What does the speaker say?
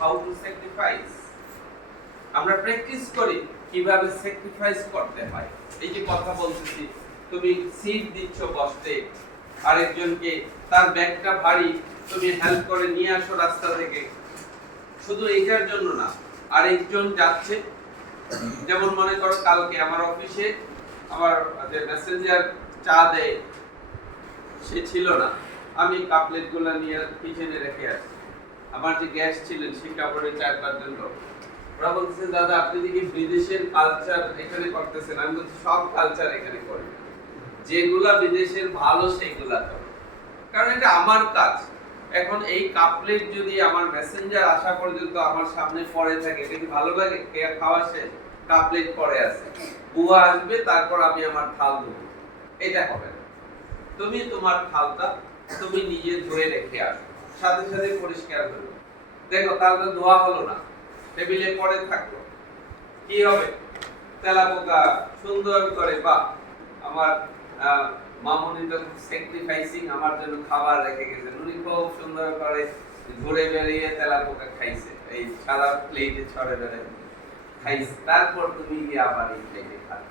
How to sacrifice. আমরা practice করি কিভাবে স্যাক্রিফাইস করতে হয়। এই যে কথা বলতেছি, তুমি সিট দিচ্ছ কষ্টে, আরেকজনকে তার ব্যাগটা ভারী, তুমি হেল্প করে নিয়ে আসো রাস্তা থেকে, শুধু এইটার জন্য না, আরেকজন যাচ্ছে, যেমন মনে করো কালকে আমার অফিসে আমার যে মেসেঞ্জার চা দেয় সে ছিল না, আমি কাপলেটগুলো নিয়ে কিচেনে রেখে আসছি, আমার যে গেস্ট ছিলেন সে কাপড়ে 4-5 জন লোক, ওরা বলছে দাদা আপনি দেখি বিদেশের কালচার এখানে করতেছেন। আমি বলছি সব কালচার এখানে করি, যেগুলা বিদেশের ভালো সেগুলা করো, কারণ এটা আমার কাজ। এখন এই কাপলেট যদি আমার মেসেঞ্জার আসা পর্যন্ত আমার সামনে পড়ে থাকে, এটা কি ভালো লাগে? কে খাওয়া শেষ, কাপলেট পড়ে আছে, বুয়া আসবে, তারপর আমি আমার থাল ধুবো, এটা হবে না। তুমি তোমার থালটা তুমি নিজে ধুয়ে রেখে আসো, সাথে সাথে পরিষ্কার হলো, দেখো থালটা ধোয়া হলো না, টেবিলে পড়ে থাকলো, কি হবে? তেলাপোকা সুন্দর করে, বা আমার মামুনি তো স্যাক্রিফাইসিং আমার জন্য খাবার রেখে গেছেন, উনি খুব সুন্দর করে ঘুরে বেরিয়ে তেলাপোকা খাইছে, এই সাদা প্লেটে ছড়ে বেড়ে খাইছে, তারপর তুমি আবার এই প্লেটে খাবে।